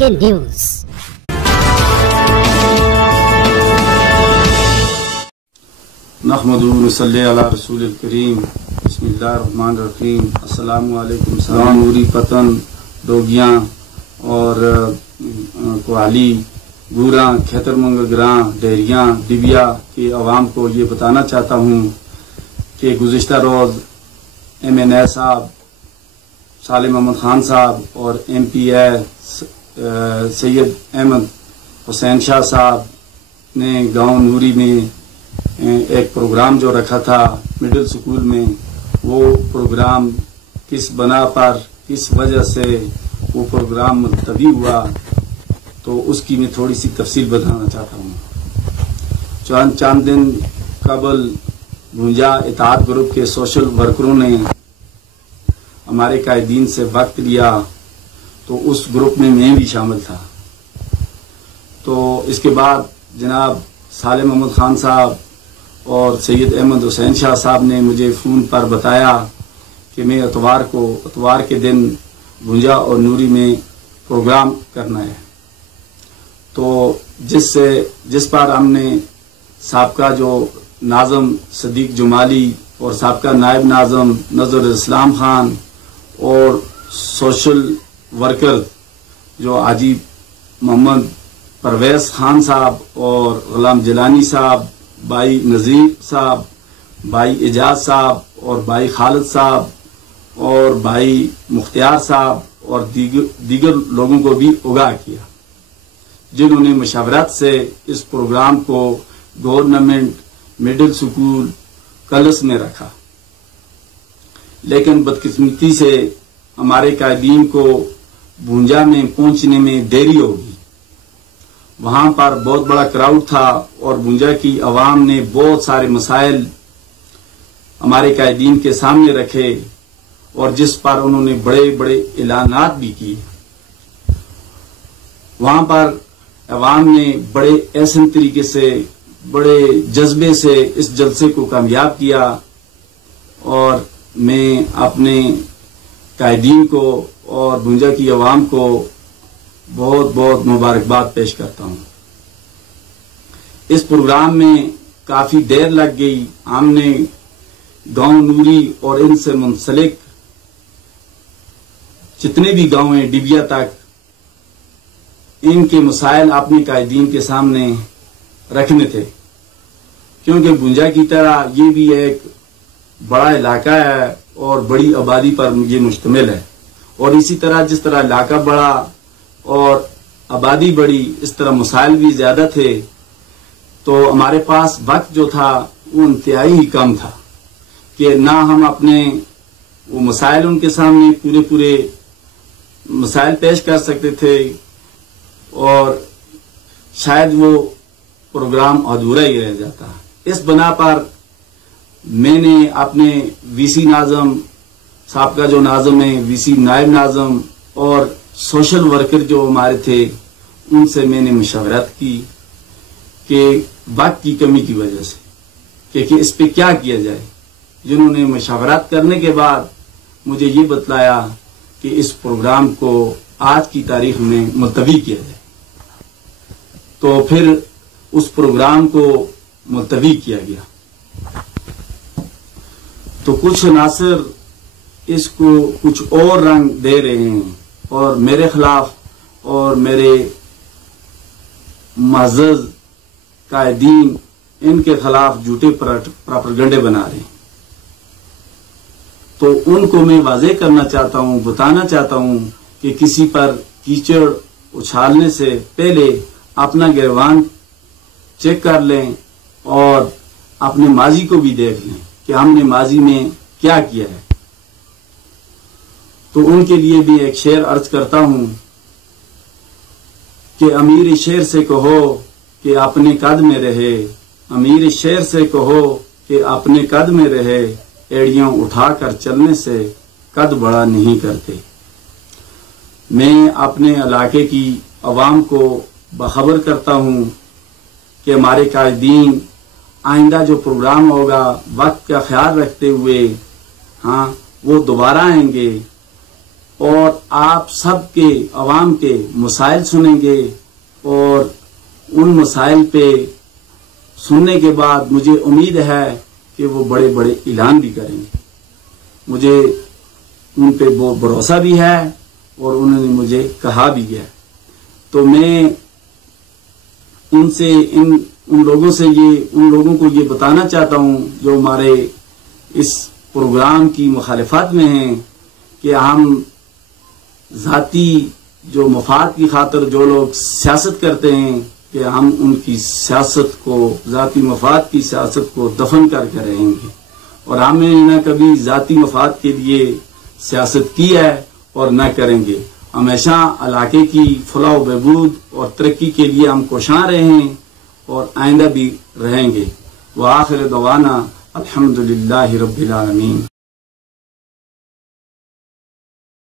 के न्यूज। नहमदुहु व नसल्ली अला रसूलिल करीम। बिस्मिल्लाहिर्रहमानिर्रहीम। अस्सलामु अलैकुम। सलाम नूरी पतन डोगियां और कोहाली गूरा खेतरमंग ग्रां डेरियां डिबिया की आवाम को ये बताना चाहता हूँ कि गुज़िश्ता रोज़ MNA साहब सालिम अहमद खान साहब और MPA सैयद अहमद हुसैन शाह साहब ने गांव नूरी में एक प्रोग्राम जो रखा था मिडिल स्कूल में, वो प्रोग्राम किस बना पर किस वजह से वो प्रोग्राम मुलतवी हुआ, तो उसकी मैं थोड़ी सी तफसील बताना चाहता हूँ। चंद दिन कबल भुंजा इताअत ग्रुप के सोशल वर्करों ने हमारे कायदीन से वक्त लिया, तो उस ग्रुप में मैं भी शामिल था। तो इसके बाद जनाब सालिम अहमद खान साहब और सैयद अहमद हुसैन शाह साहब ने मुझे फ़ोन पर बताया कि मैं इतवार के दिन भुंजा और नूरी में प्रोग्राम करना है। तो जिस पर हमने साबका जो नाज़म सदीक जुमाली और साबका नायब नाज़म नज़र इस्लाम खान और सोशल वर्कर जो हाजी मोहम्मद परवेज़ खान साहब और गुलाम जिलानी साहब, भाई नज़ीर साहब, भाई एजाज साहब और भाई खालिद साहब और भाई मुख्तियार साहब और दीगर लोगों को भी आगाह किया, जिन्होंने मशवरत से इस प्रोग्राम को गवर्नमेंट मिडिल स्कूल कलस में रखा। लेकिन बदकिस्मती से हमारे कायदीन को भुंजा में पहुंचने में देरी होगी। वहां पर बहुत बड़ा क्राउड था और भुंजा की आवाम ने बहुत सारे मसाइल हमारे कायदीन के सामने रखे और जिस पर उन्होंने बड़े बड़े ऐलानात भी किए। वहां पर आवाम ने बड़े ऐसे तरीके से, बड़े जज्बे से इस जलसे को कामयाब किया और मैं अपने कायदीन को और भुंजा की आवाम को बहुत बहुत मुबारकबाद पेश करता हूँ। इस प्रोग्राम में काफी देर लग गई। हमने गांव नूरी और इनसे मुंसलिक जितने भी गांव हैं डिबिया तक, इनके मसाइल अपने कायदीन के सामने रखने थे, क्योंकि भुंजा की तरह ये भी एक बड़ा इलाका है और बड़ी आबादी पर ये मुश्तमिल है। और इसी तरह जिस तरह इलाका बड़ा और आबादी बड़ी, इस तरह मसाइल भी ज्यादा थे। तो हमारे पास वक्त जो था वो इंतहाई ही कम था कि ना हम अपने वो मसाइल उनके सामने पूरे मसाइल पेश कर सकते थे और शायद वो प्रोग्राम अधूरा ही रह जाता। इस बना पर मैंने अपने VC नाज़म साहब का जो नाज़म है, VC नायब नाज़म और सोशल वर्कर जो हमारे थे, उनसे मैंने मशवरत की कि वक्त की कमी की वजह से कि इस पे क्या किया जाए। जिन्होंने मशवरत करने के बाद मुझे ये बतलाया कि इस प्रोग्राम को आज की तारीख में मुलतवी किया जाए। तो फिर उस प्रोग्राम को मुलतवी किया गया। तो कुछ नासिर इसको कुछ और रंग दे रहे हैं और मेरे खिलाफ और मेरे मअज़्ज़ज़ कायदीन इनके खिलाफ झूठे प्रोपेगेंडे बना रहे हैं। तो उनको मैं वाज़ेह करना चाहता हूँ, बताना चाहता हूँ कि किसी पर कीचड़ उछालने से पहले अपना गिरवान चेक कर लें और अपने माजी को भी देख लें कि हमने माजी में क्या किया है। तो उनके लिए भी एक शेर अर्ज करता हूं कि अमीर शेर से कहो कि अपने कद में रहे, अमीर शेर से कहो कि अपने कद में रहे, एड़ियां उठाकर चलने से कद बड़ा नहीं करते। मैं अपने इलाके की आवाम को बखबर करता हूं कि हमारे कायदीन आइंदा जो प्रोग्राम होगा वक्त का ख्याल रखते हुए वो दोबारा आएंगे और आप सब के अवाम के मसाइल सुनेंगे और उन मसाइल पे सुनने के बाद मुझे उम्मीद है कि वो बड़े बड़े ऐलान भी करेंगे। मुझे उन पे वो भरोसा भी है और उन्होंने मुझे कहा भी है। तो मैं उनसे उन लोगों को ये बताना चाहता हूं जो हमारे इस प्रोग्राम की मुखालिफत में हैं कि हम जाती जो मफाद की खातिर जो लोग सियासत करते हैं कि हम उनकी सियासत को, जाती मफाद की सियासत को दफन करके रहेंगे और हमने न कभी जाती मफाद के लिए सियासत की है और न करेंगे। हमेशा इलाके की फलाह व बहबूद और तरक्की के लिए हम कोशां रहे हैं और आइंदा भी रहेंगे। व आखिर दवाना अल्हम्दुलिल्लाहि रब्बिल आलमीन।